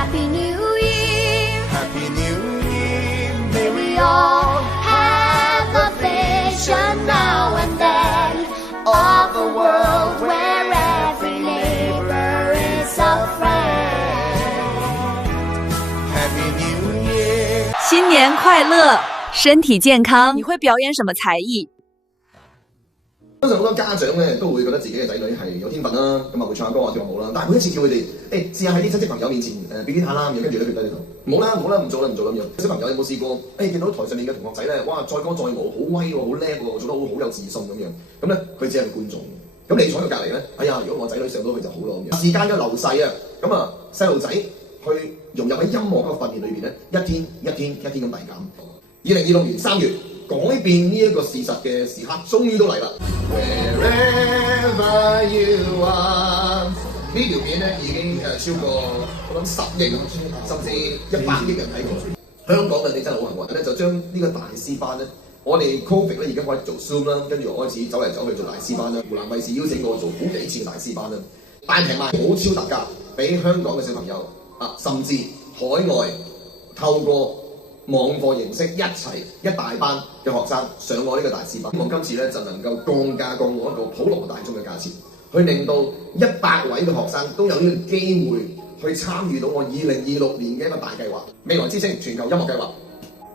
Happy New Year. Happy New Year. May we all have a vision now and then of a world where every neighbor is a friend. Happy New Year. 新年快樂，身體健康。你會表演什麼才藝？相信好多家長咧都會覺得自己嘅仔女係有天分啦，咁啊會唱下歌啊跳下舞啦。但係每一次叫佢哋試下喺啲親戚朋友面前表演下啦，咁跟住咧佢低頭，唔好啦唔好啦，唔做啦唔做咁樣。小朋友有冇試過見到台上面嘅同學仔咧，哇載歌載舞好威喎，好叻喎，做得好有自信咁樣。咁咧佢只係觀眾。咁你坐喺隔離咧，哎呀，如果我仔女上到去就好咯咁樣。時間嘅流逝啊，咁啊細路仔去融入喺音樂嗰個訓練裏邊咧，一天咁遞減。2026年3月。改變呢一個事實嘅時刻，終於都嚟啦 ！Wherever you are， 呢條片咧已經超過我諗10億，甚至100億人睇過。香港嘅你真係好幸運咧，就將呢個大師班咧，我哋 Covid 咧已經開始做 Zoom 啦，跟住我開始走嚟走去做大師班啦。湖南衛視邀請我做好幾次嘅大師班啦，大平賣好超特價，俾香港嘅小朋友啊，甚至海外透過網課形式一大班嘅學生上我呢個大師班，希望今次咧就能夠降價降到一個普羅大眾嘅價錢，去令到100位嘅學生都有呢個機會去參與到我2026年嘅一個大計劃——未來之星全球音樂計劃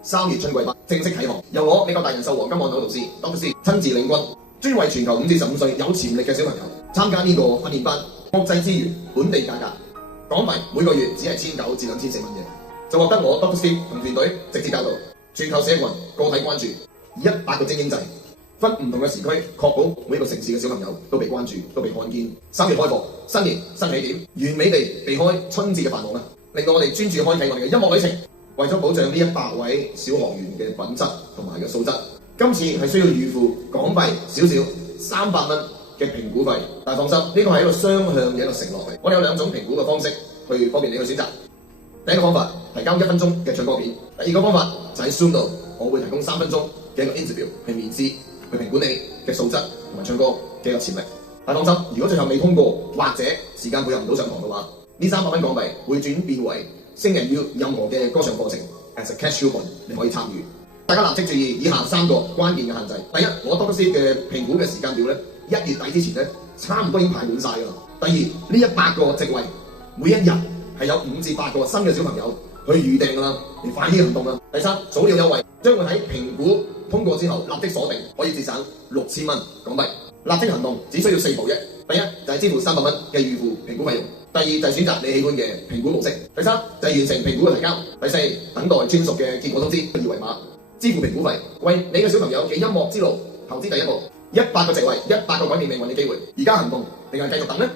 3月春季班正式啟航，由我美國大人壽黃金按腦導師 Dr. C 親自領軍，專為全球5至15歲有潛力嘅小朋友參加呢個訓練班，國際資源，本地價格，港幣每個月只係1900至2400蚊嘅。就獲得我 Dr. Steve 同團隊直接教導，全球社群個體關注，以100個精英制，分唔同嘅時區，確保每一個城市嘅小朋友都被關注，都被看見。3月開課，新年新起點，完美地避開春節嘅繁忙啦，令到我哋專注開啟我哋嘅音樂旅程。為咗保障呢100位小學員嘅品質同埋嘅素質，今次係需要預付港幣少300蚊嘅評估費，但係放心，呢個係一個雙向嘅一個承諾嚟。我哋有2種評估嘅方式去方便你去選擇。第一個方法提交1分鐘嘅唱歌片，第二個方法就喺 Zoom 度，我會提供3分鐘嘅一個 interview 去面試，去評估你嘅素質同埋唱歌嘅一個潛力。但放心，如果最後未通過或者時間配合唔到上堂嘅話，呢300蚊港幣會轉變為星人要任何嘅歌唱課程 as a cash coupon 你可以參與。大家立即注意以下3個關鍵嘅限制。第一，我 Dr. C 嘅評估嘅時間表咧，1月底之前咧差唔多已經排滿晒㗎啦。第二，呢100個席位每一日係有5至8個新嘅小朋友去預訂㗎啦，你快啲行動啦！第三，早鳥優惠將會喺評估通過之後立即鎖定，可以節省6000蚊港幣。立即行動只需要4步啫。第一就係支付300蚊嘅預付評估費用，第二就係選擇你喜歡嘅評估模式，第三就係完成評估嘅提交，第四等待專屬嘅結果通知二維碼，支付評估費，為你嘅小朋友嘅音樂之路投資第一步。100個席位，100個改變命運嘅機會，而家行動定係繼續等呢？